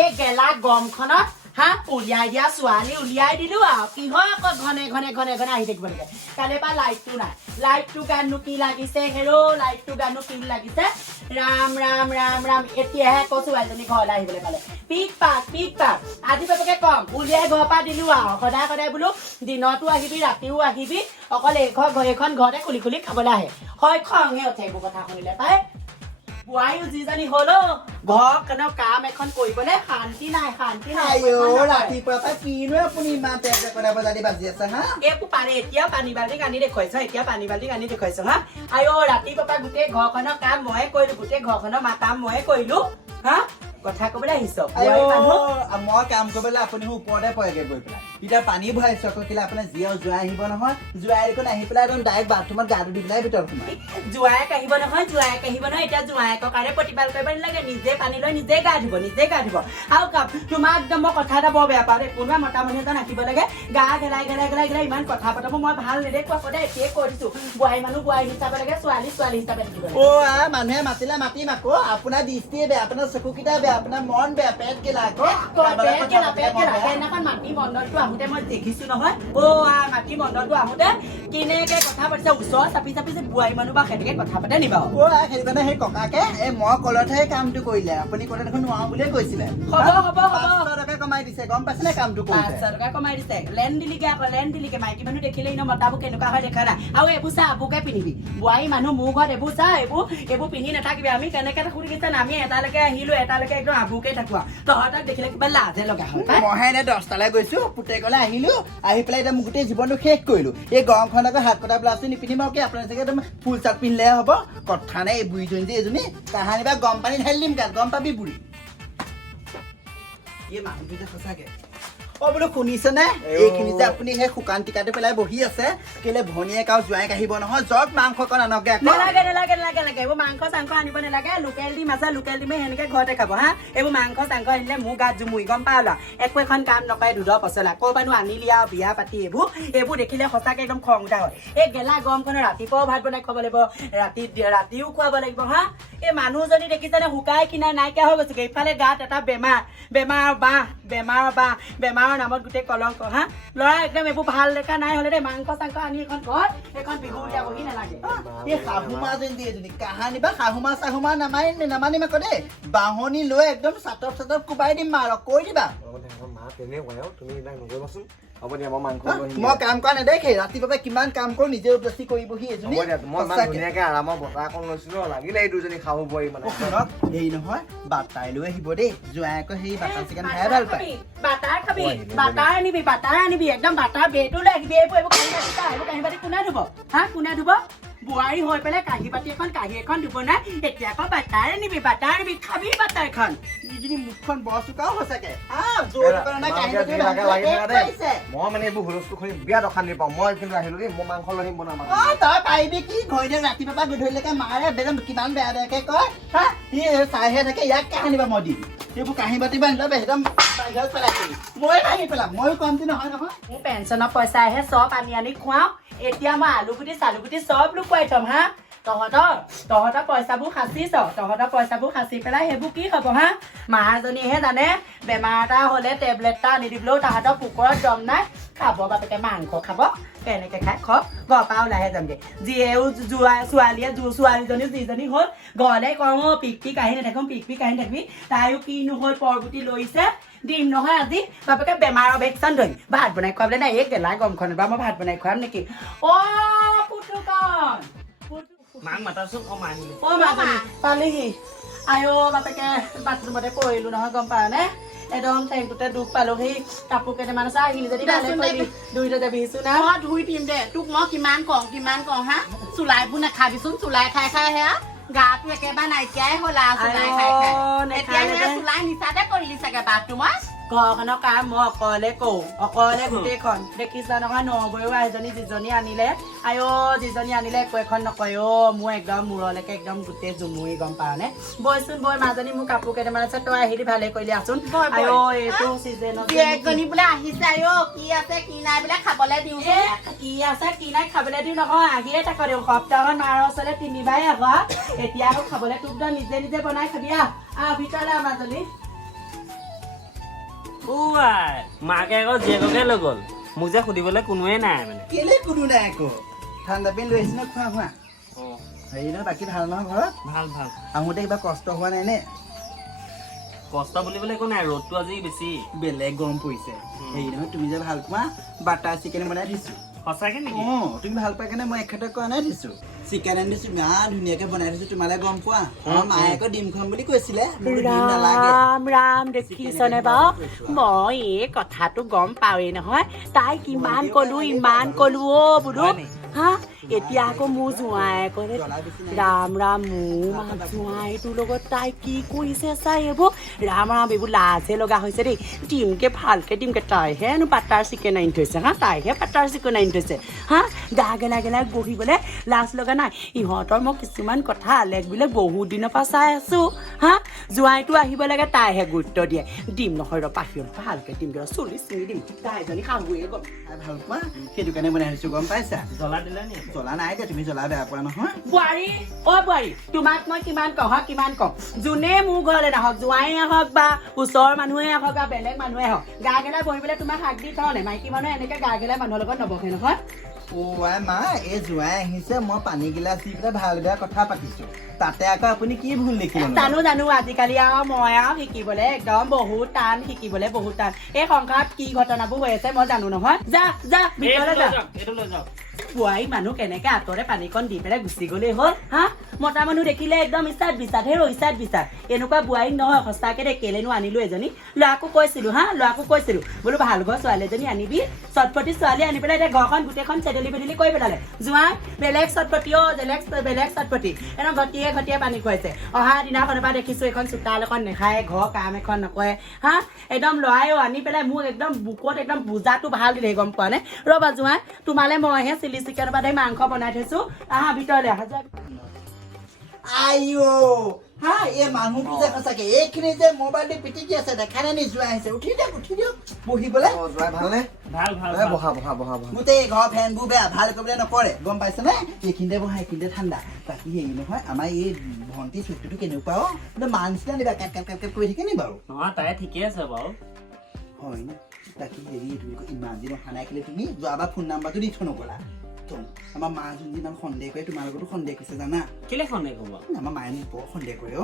এই গেলা গমখনত হা উলিয়াই দিয়া ছোৱালী উলিয়াই দিলো আৰু কিহৰ আকৌ ঘনে ঘনে ঘনে ঘনে আহি থাকিব লাগে কালিৰ পৰা লাইটটো নাই লাইটটো গানো কি লাগিছে হেৰো লাইটটো গানো কি লাগিছে ৰাম ৰাম ৰাম ৰাম এতিয়াহে কৈছো ছোৱালীজনী ঘৰলৈ আহিবলৈ পালে পিক পাক আজি বাপেকে কম উলিয়াই ঘৰৰ পৰা দিলো আৰু সদায় সদায় বোলো দিনতো আহিবি ৰাতিও আহিবি অকল এইখন ঘৰতে খুলি খুলি খাবলৈ আহে হয় খঙে উঠে এইবোৰ কথা শুনিলে পাই বোৱাৰীও যিজনী হলো ঘৰখনৰ কাম এখন কৰিবলৈ শান্তি নাই ৰাতিপুৱা পৰা কিনো আপুনি ইমান বজাদি বাজি আছে হা এইবোৰ পানী এতিয়াও পানী বাল্টি আনি দেখুৱাইছ এতিয়া পানী বাল্টি আনি দেখুৱাইছ হা আইঅ ৰাতিপুৱা পৰা গোটেই ঘৰখনৰ কাম ময়ে কৰিলো গোটেই ঘৰখনৰ কাম ময়ে কৰিলো হা কথা কবলৈ আহিছ মই কাম কৰিবলৈ আপুনি ওপৰতে পৰেগে গৈ পেলাই এতিয়া পানী ভৰাইছো আকৌ কেলে আপোনাৰ জীয়াও জোৱাই আহিব নহয় জোৱাই দেখোন আহি পেলাই একদম ডাইৰেক্ট বাথৰুমত গাটো দি পেলাই ভিতৰত সোমাই জোৱাইক আহিব নহয় এতিয়া জোৱাইকৰ কাৰণে প্ৰতিপাল কৰিব নালাগে নিজে পানী লৈ নিজে গা ধুব আৰু তোমাক একদম মই কথা এটা বৰ বেয়া পাওঁ দেই কোনোবা মতা মানুহ এজন আহিব লাগে গা গেলাই ইমান কথা পতাব মই ভাল নেদেখো আকৌ দেই এতিয়াই কৈ দিছো বোৱাৰী মানুহ বোৱাৰী হিচাপে লাগে ছোৱালী হিচাপে থাকিব মানুহে মাতিলে মাতিম আকৌ আপোনাৰ দৃষ্টিয়ে বেয়া আপোনাৰ চকুকেইটা বেয়া আপোনাৰ মন বেয়া পেট গেলা আকৌ সেইদিনাখন মাটি মণ্ডলটো আহোঁতে মই দেখিছো নহয় মাটি মণ্ডলটো আহোঁতে কেনেকে কথা পাতিছে ওচৰ চাপি যে বোৱাৰী মানুহ বা সেনেকে কথা পাতে নি বাৰু সেইটো কাৰণে সেই ককাকে মই কলতহে কামটো কৰিলে আপুনি কলে দেখোন নোৱাৰো বুলিয়ে কৈছিলে হ'ব 500 টকা কমাই দিছে গম পাইছে নে কামটো কৰোতে 500 টকা কমাই দিছে লেন দিলিকে মাইকী মানুহ দেখিলে ইনো মতাবোৰ কেনেকুৱা হয় দেখা নাই আৰু এইবোৰ চা আপুকে পিন্ধিবি বোৱাৰী মানুহ মোৰ ঘৰত এইবোৰ চা এইবোৰ পিন্ধি নাথাকিবি আমি কেনেকে থাকো দেখিছে আমি এটালৈকে আহিলো এটালৈকে একদম আবুকে থাকো তহঁতক দেখিলে কিবা লাজে লগা হয় মইহে এনে 10টালৈ গৈছো পুতেকলে আহিলো আহি পেলাই এতিয়া মোৰ গোটেই জীৱনটো শেষ কৰিলো এই গৰমখনকে হাত কটা ব্লাউজটো নিপিন্ধিম আৰু কি আপোনাৰ চাগে একদম ফুল চাৰ্ট পিন্ধিলে হ'ব কথা নাই এই বুঢ়ীজনী যে এজনী কাহানি বা গৰম পানী ঢালি দিম গাত গম পাবি বুঢ়ী এই মানুহটো সঁচাকে বোলো শুনিছেনে এইখিনি যে আপুনি সেই শুকান টিকাটো পেলাই বহি আছে কেলে ভনীয়েক আৰু জোৱাইক আহিব নহয় যত মাংস কণ আনকে নালাগে এইবোৰ মাংস চাংস আনিব নালাগে লোকেল ডিম আছে লোকেল ডিমে সেনেকে ঘৰতে খাব হা এইবোৰ মাংস চাংস আনিলে মোৰ গাত জুমুৰি গম পালা একো এখন কাম নকৰে দুধৰ পচলা ক'ৰবানো আনিলি আৰু বিয়া পাতি এইবোৰ দেখিলে সঁচাকে একদম খং উঠা হয় এই গেলা গৰমখনত ৰাতিপুৱাও ভাত বনাই খুৱাব লাগিব ৰাতিও খুৱাব লাগিব হা এই মানুহজনী দেখিছেনে শুকাই কিনাই নাইকিয়া হৈ গৈছে ইফালে গাত এটা বেমাৰৰ নামত গোটেই কলংক হা ল'ৰা একদম এইবোৰ ভাল দেখা নাই হলে দেই মাংস চাংস আনি এখন ঘৰ এখন বিহু উলিয়াবহি নালাগে এই শাহুমা যেন এজনী কাহানি বা শাহুমা নামানিম আকৌ দেই বাহনি লৈ একদম চাটপ কোবাই দিম মাৰক কৈ দিবা মই কাম কৰা নেদেখে ৰাতিপুৱা কিমান কাম কৰো নিজে উপলব্ধি কৰিবহি এজনী আৰামৰ বতাহ অকণ লৈছিলো লাগিলে এই দুজনী খাব পাৰি মানে হেৰি নহয় বাটাৰ লৈ আহিব দেই জোৱাই আকৌ সেই বাটাৰ চিকেন খাই ভাল পায় বাটাৰ আনিবি একদম বাটাৰ বেটো লৈ আহিবি এইবোৰ কাঁহী বাতি কোনে ধুব বোৱাৰী হৈ পেলাই কাঁহী এখন ধুব নাই এতিয়া আকৌ বাটাৰ আনিবি খাবি বাটাৰ এখন মুখখন বৰ চোকাও সঁচাকে মই মানে এইবোৰ হুলস্থুল শুনি বিৰাট অশান্তি পাওঁ মই কিন্তু আহিলো দেই মই মাংস লৈ আহিম বনাম তই পাৰিবি কি ঘৰতে ৰাতিপুৱা পৰা গধূলিলৈকে মাৰে কিমান বেয়া বেয়াকে কয় হা সি চাইহে থাকে ইয়াক কাহানিবা মই দিম এইবোৰ কাঁহী বাতি বান্ধি একদম পেলাই মই ভাঙি পেলাম ময়ো কমতি নহয় মোৰ পেঞ্চনৰ পইচাহে চব আনি খুৱাও এতিয়া মই আলুগুটি চালুগুটি চব লুকুৱাই থম হা তহঁতৰ পইচাবোৰ সাঁচি পেলাই সেইবোৰ কি হ'ব হা মাজনীহে জানে বেমাৰ এটা হলে টেবলেট এটা আনি দিবলৈও তাহাঁতৰ কুকুৰত দম নাই খাব বাপেকে মাংস খাব কেনেকে খাই ঘৰৰ পৰা ওলাইহে যামগে যিয়েও ছোৱালীজনী যিজনী হ'ল ঘৰলে কওঁ পিক আহি নাথাকিবি তাইও কিনো হ'ল পৰগুটি লৈছে দিম নহয় আজি বাপেকে বেমাৰৰ ভেকচিন ধৰিম ভাত বনাই খুৱাবলৈ নাই এই গেলা গৰমখনত বা মই ভাত বনাই খুৱাম নেকি পুতুকণ মাক মাতাচোন পালিহি আইঅ বাপেকে বাথৰুমতে পৰিলো নহয় গম পাৱ নে একদম ঠেংটোতে দুখ পালো সেই কাপোৰ কেইটামান আছে আহিলি যদি দুইটা যাবিছো না মই ধুই দিম দে তোক মই কিমান কওঁ হা চুলাইবোৰ নাখাবিচোন চুলাই খাই সেয়া গাটো একেবাৰে নাইকিয়াই হ'ল এতিয়া চুলাই নিচাতে কৰিলি চাগে বাথৰুমত ঘৰখনৰ কাম মই অকলে গোটেইখন দেখিছা নহয় নবৈও এজনী যিজনী আনিলে যিজনী আনিলে একো এখন নকয় মোৰ একদম মূৰলৈকে একদম গোটেই জুমুৰি গম পাৱ নে বৈচোন বৈ মাজনী মোৰ কাপোৰ কেইটামান আছে তই আহিলি ভালে কৰিলি আছোন এইটো চিজনত বোলে আহিছে কি আছে কি নাই বোলে খাবলৈ দিওঁ কি আছে কি নাই খাবলৈ দিওঁ নহয় আহিয়ে থাক দিওঁ সপ্তাহত মাৰ ওচৰলে 3বাৰে আহ এতিয়া আকৌ খাবলৈ তোক নিজে বনাই খাবি আহ ভিতৰলে মাজনী মাকে আকৌ জীয়েককে লৈ গ'ল মোক যে সুধিবলৈ কোনোৱে নাই মানে কেলে কোনো নাই আকৌ ঠাণ্ডা পেন লৈ আহিছে ন খোৱা খোৱা হেৰি নহয় বাকী ভাল নহয় ঘৰত ভাল ভাল আহোঁতে কিবা কষ্ট হোৱা নাই নে কষ্ট বুলিবলৈ একো নাই ৰ'দটো আজি বেছি বেলেগ গৰম পৰিছে হেৰি নহয় তুমি যে ভাল পোৱা বাটাৰ চিকেন বনাই দিছো সঁচাকে নেকি তুমি ভাল পাই কাৰণে মই এখেতক কোৱা নাই দিছো চিকেন আনি দিছো ইমান ধুনীয়াকে বনাই দিছো তোমালে গম পোৱা মায়ে আকৌ ডিম খাম বুলি কৈছিলে ৰাম ৰাম দেখিছনে বাৰু মই এই কথাটো গম পাওৱেই নহয় তাই কিমান কলো ইমান কলো অ' বোলো হা এতিয়া আকৌ মোৰ জোঁৱাই কৰে ৰাম ৰাম মোৰ মা জোঁৱাইটোৰ লগত তাই কি কৰিছে চাই এইবোৰ ৰাম ৰাম এইবোৰ লাজহে লগা হৈছে দেই ডিমকে ভালকে ডিমকে তাইহে হেনো বাটাৰ চিকেন আনি থৈছে হা তাইহে বাটাৰ চিকেন আনি থৈছে হা গা গেলাই গেলাই বহিবলৈ লাজ লগা নাই ইহঁতৰ মই কিছুমান কথা লেখ বোলে বহুত দিনৰ পৰা চাই আছো হা জোঁৱাইটো আহিব লাগে তাইহে গুৰুত্ব দিয়ে ডিম নহয় ৰ পাহিৰ ভালকে ডিম দিওঁ চুলি চিঙি দিম তাই এজনী শাহুৱে গম ভাল পোৱা সেইটো কাৰণে বনাই দিছো গম পাইছা জ্বলা দিলা নি জ্বলা নাই দিয়া তুমি জ্বলা বেয়া পোৱা নহয় বোৱাৰী অ বোৱাৰী তোমাক মই কিমান কওঁ যোনে মোৰ ঘৰলৈ নাহক জোঁৱাই আহক বা ওচৰৰ মানুহে আহক বা বেলেগ মানুহে আহক গা গেলাই বহিবলৈ তোমাক শাক দি থওঁ নে মাইকী মানুহে এনেকে গা গেলাই মানুহৰ লগত নবহে নহয় মা এই জোঁৱাই আহিছে মই পানী গিলাচ দি পেলাই ভাল বেয়া কথা পাতিছো তাতে আকৌ আপুনি কি ভুল দেখিলে জানো আজিকালি আৰু মই আৰু শিকিবলৈ একদম বহুত টান শিকিবলৈ বহুত টান এই সংসাৰত কি ঘটনাবোৰ হৈ আছে মই জানো নহয় যা ভিতৰলৈ যা এইটো লৈ যাওক বোৱাৰী মানুহ কেনেকে আঁতৰে পানীকণ দি পেলাই গুচি গলেই হ'ল হা মতা মানুহ দেখিলে একদম ইচ্ছাত বিচাত হে ইচ্ছাত বিচাত এনেকুৱা বোৱাৰী নহয় সঁচাকে দে কেলেনো আনিলো এজনী ল'ৰাকো কৈছিলো বোলো ভাল ঘৰ ছোৱালী এজনী আনিবি চটপটি ছোৱালী আনি পেলাই এতিয়া ঘৰখন গোটেইখন চেদেলি বেদেলি কৰি পেলালে জোঁৱাই বেলেগ চটপটি বেলেগ চটপটি এনেও ঘটিয়ে পানী খুৱাইছে অহা দিনাখনৰ পৰা দেখিছো এখন চোতাল এখন নেখায় ঘৰ কাম এখন নকৰে হা একদম ল'ৰাইও আনি পেলাই মোক একদম বুকত একদম বুজাটো ভাল দিলে গম পোৱা নে ৰ'বা জোঁৱাই তোমালে মইহে চিলি চিকেন বাদে মাংস বনাই থৈছো আহা ভিতৰলৈ আহা আইও হা এই মানুহটো যে সঁচাকে এইখিনি যে মোবাইলটো পিটিকি আছে দেখা নাই নি জোঁৱাই আহিছে উঠি দিয়ক বহিবলৈ জোৱাই ভালনে ভাল বহা গোটেই ঘৰ ফেনবোৰ বেয়া ভাল কৰিবলৈ নকৰে গম পাইছে নে এইখিনিতে বহা এইখিনিতে ঠাণ্ডা বাকী হেৰি নহয় আমাৰ এই ভণ্টি চুক্তিটো কেনেকুৱা মান নিচিনা দিবা কেট কৰি থাকে নি বাৰু নহয় তাই ঠিকে আছে বাৰু হয় নে বাকী হেৰি ইমান দিন অহা নাই কেলে তুমি যোৱাবাৰ ফোন নাম্বাৰটো দি থৈ নগলা আমাৰ মা যোন ইমান সন্দেহ কৰে তোমাৰ লগতো সন্দেহ কৰিছে জানা কেলে সন্দেহ কৰিব আমাৰ মায়ে মোক বৰ সন্দেহ কৰে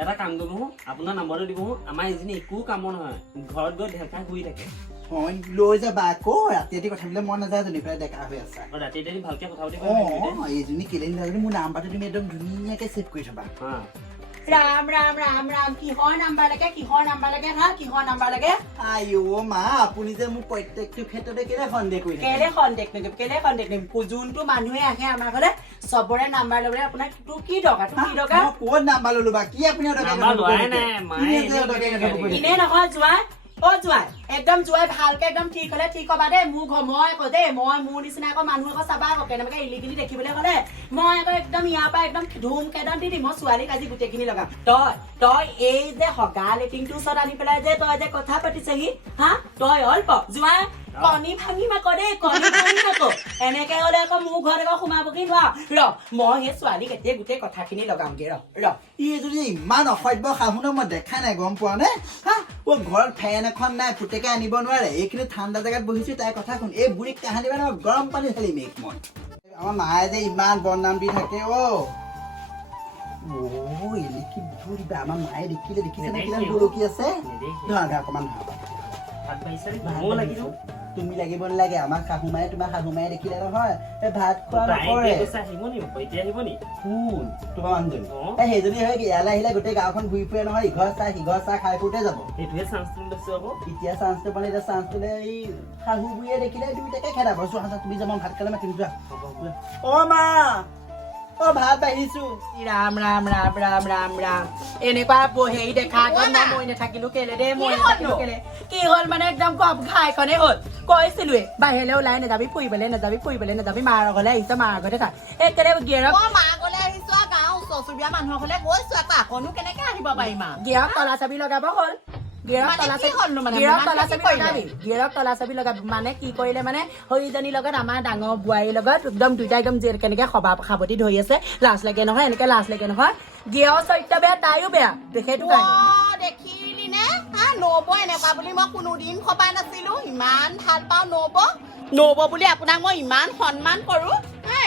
এটা কাম কৰিব আপোনাৰ নাম্বাৰটো দিব আমাৰ এইজনী একো কামৰ নহয় ঘৰত গৈ ঢেকা শুই থাকে হয় লৈ যাবা আকৌ ৰাতি ৰাতি কথা বোলে মন নাযায় জনী প্ৰায় ডেকা হৈ আছা ৰাতি ভালকে কথা পাতিব এইজনী কেলে নাজানো মোৰ নাম্বাৰটো তুমি একদম ধুনীয়াকে ছেভ কৰি থবা ৰাম কিহৰ নাম্বাৰ লাগে হা কিহৰ নাম্বাৰ লাগে আইও মা আপুনি যে মোক প্ৰত্যেকটো ক্ষেত্ৰতে কেলে সন্দেহ কৰি কেলে সন্দেহ নকৰিম যোনটো মানুহে আহে আমাৰ ঘৰলে চবৰে নাম্বাৰ ল'বলৈ আপোনাৰ কি দৰকাৰ ক'ত নাম্বাৰ ললো বা কি আপুনি এনে নহয় জোঁৱাই একদম জোঁৱাই ভালকে একদম ঠিক হলে ঠিক হবা দেই মোৰ মোৰ নিচিনা আকৌ মানুহ আকৌ চাবা আকৌ কেনেবাকে ইলিগিলি দেখিবলৈ হলে মই আকৌ একদম ইয়াৰ পৰা একদম ধুম কেদন দি দিম মই ছোৱালীক আজি গোটেইখিনি লগাম তই এই যে হগা লেটিংটোৰ ওচৰত আনি পেলাই যে তই যে কথা পাতিছেহি হা তই অল্প জোঁৱাই কণী ভাঙিম আকৌ দেই এনেকে হলে আকৌ মোৰ ঘৰত আকৌ সোমাবহি নোৱাৰ মই সেই ছোৱালীক এতিয়া গোটেই কথাখিনি লগামগে যদি ইমান অসভ্য শাহুনক মই দেখা নাই গম পোৱা নে হা ঘৰত ফেন এখন নাই পুতেকে আনিব নোৱাৰে এইখিনি ঠাণ্ডা জেগাত বহিছো তাইৰ কথা শুন এই বুঢ়ীক কাহানি মানে গৰম পানী ঢালিম মই আমাৰ মায়ে যে ইমান বদনাম দি থাকে এনে কি বুঢ়ী আমাৰ মায়ে দেখিলে বৰকি আছে ধৰা অকমান তুমি লাগিব নালাগে আমাৰ শাহু মায়ে তোমাৰ শাহু মায়ে দেখিলে নহয় ভাত খোৱা নকৰে শুন তোমাৰ মানুহজনী সেইজনী হয় কি ইয়ালৈ আহিলে গোটেই গাঁওখন ঘূৰি ফুৰে নহয় ইঘৰ চাহ খাই ফুৰোতে যাব এতিয়া চান্সটো পালে এতিয়া চান্সটো এই শাহু বুঢ়ীয়ে দেখিলে দুইটাকে খেদাব চোৱা তুমি যাবা ভাত খালে মাতিম যোৱা মা ভাত বাঢ়িছো ৰাম এনেকুৱা হেৰি দেখা আগত মই নাথাকিলো কেলে কি হ'ল মানে একদম ঘাইখনে হ'ল কৈছিলোৱে বাহিৰলৈ ওলাই নাযাবি ফুৰিবলৈ নাযাবি মাৰ ঘৰলৈ আহিছ মাৰ ঘৰতে থাক একেবাৰে গিয়েৰক মাৰ ঘৰলৈ আহিছো গাঁও ওচৰ চুবুৰীয়া মানুহৰ ঘৰলৈ গৈছো আকনো কেনেকে আহিব পাৰিম গিয়েৰক তলা চাবি লগাব হ'ল গিয়েৰক তলা চাবি লগাবি মানে কি কৰিলে মানে সৰুজনীৰ লগত আমাৰ ডাঙৰ বোৱাৰীৰ লগত একদম দুইটা একদম কেনেকে সাৱটি ধৰি আছে লাজ লাগে নহয় এনেকে লাজ লাগে নহয় গিয়েৰৰ চৰিত্ৰ বেয়া তাইও বেয়া সেইটো কাৰণে দেখিলি নে নব এনেকুৱা বুলি মই কোনোদিন ভবা নাছিলো ইমান ভাল পাওঁ নব বুলি আপোনাক মই ইমান সন্মান কৰো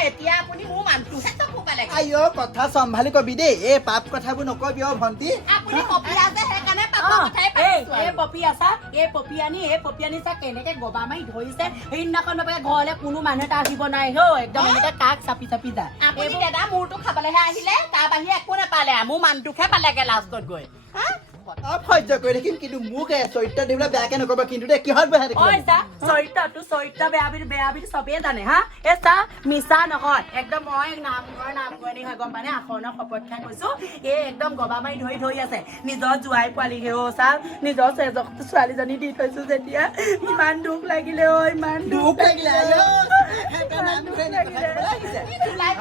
এতিয়া আপুনি মোৰ মানুহটোহে চকু পালে আইঅ কথা চম্ভালি কবি দেই এই পাপ কথাবোৰ নকবি অ ভণ্টি আপুনি পপিয়া যে সেইকাৰণে পাপৰ কথাই পাতিছো এই পপিয়ানি চা কেনেকে গবা মাৰি ধৰিছে সেইদিনাখন বাপেকে ঘৰলে কোনো মানুহ এটা আহিব নাই হৌ একদম এনেকে কাক চাপি চাপি যায় আপুনি দাদা মোৰটো খাবলৈহে আহিলে তাৰ বাহিৰে একো নাপালে মোৰ মানুহটোকহে পালেগে লাষ্টত গৈ অলপ সহ্য কৰি থাকিম কিন্তু মোক চৰিত্ৰ দিবলৈ বেয়াকে নকব কিন্তু দেই কিহত বেয়া ঐ দেখিব চা চৰিত্ৰ বেয়া বুলি চবেই জানে হা এই চা মিছা নহয় একদম মই নামঘৰ হয় গম পানে আসনৰ শপত খাই কৈছো এই একদম গবা মাৰি ধৰি আছে নিজৰ জোৱাই পোৱালিহে অ চা নিজৰ ছোৱালীজনী দি থৈছো যেতিয়া ইমান দুখ লাগিলে অ ইমান দুখ লাগিলে আইঅ হেতা নাম ধৰি কথা ক'বলৈ আহিছে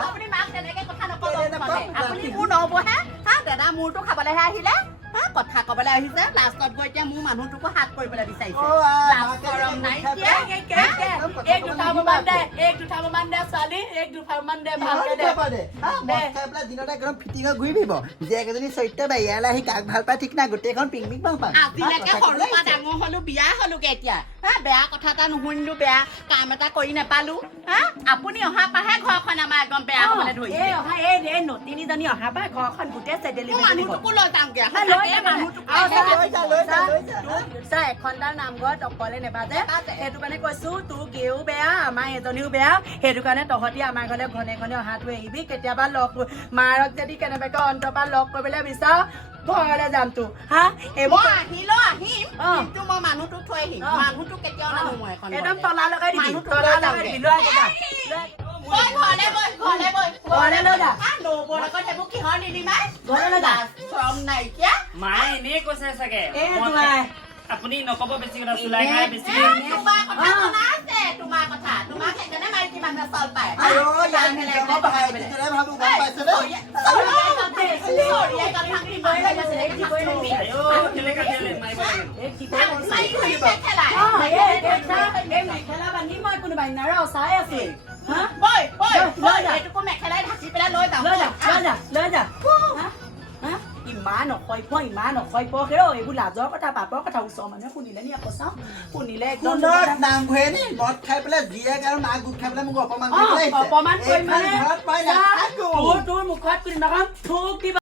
আপুনি মাক তেনেকে কথা নকব আপুনি মোৰ নবহে দাদা মোৰটো খাবলৈহে আহিলে কথা কবলৈ আহিছে লাষ্টত গৈ এতিয়া মোৰ মানুহটোকো হাত কৰিবলৈ বিচাৰিছে এক দুটামান দে ছোৱালী এক দুটামান দে ভালকে দিনতে একদম ফিটিঙত ঘূৰি ফুৰিব জীয়েক এজনী চৰিত্ৰ বাই ইয়ালৈ আহি কাক ভাল পায় ঠিক নাই গোটেইখন পিকনিক পাওঁ পাওঁ আজিলৈকে সৰুৰ পৰা ডাঙৰ হলো বিয়া হলোগে এতিয়া বেয়া কথা এটা নুশুনিলো বেয়া কাম এটা কৰি নাপালো আপুনি অহা পাহে ঘৰখন আমাৰ একদম বেয়া হবলৈ ধৰিছে এই নতিনীজনী অহা পাই ঘৰখন গোটেই চেডেলি মানুহটোকো লৈ যাওঁগে এখনটাৰ নামঘৰত অকলে নেবাজে সেইটো কাৰণে কৈছো তোৰ গেও বেয়া আমাৰ এজনীও বেয়া সেইটো কাৰণে তহঁতি আমাৰ ঘৰলে ঘনে ঘনে অহাটো এৰিবি কেতিয়াবা লগ মাৰক যদি কেনেবাকে অন্তৰপৰা লগ কৰিবলৈ বিচাৰ ঘৰলে যাম তো হা মই আহিলো আহিম কিন্তু মই মানুহটোক থৈ আহিম মানুহটো কেতিয়াও নানো মই এখন একদম তলা লগাই দিবি মায়ে এনেই কৈছে চাগে আপুনি নকব বেছি কথা চুলাই খাই বেছি ভাবো গম পাইছে দেই মেখেলাই ঢাকি পেলাই লৈ যাওঁ ইমান অসভ্য এইবোৰ লাজৰ কথা পাপৰ কথা ওচৰ মানুহে শুনিলে নি আকৌ চাওঁ শুনিলে একদম নাম ঘূৰে নি মদ খাই পেলাই জীয়েক আৰু মাক গোট খাই পেলাই মোক অপমান অপমান কৰি ঘৰত পাই নাথাকো তোৰ মুখত কোনোবা থুক দিব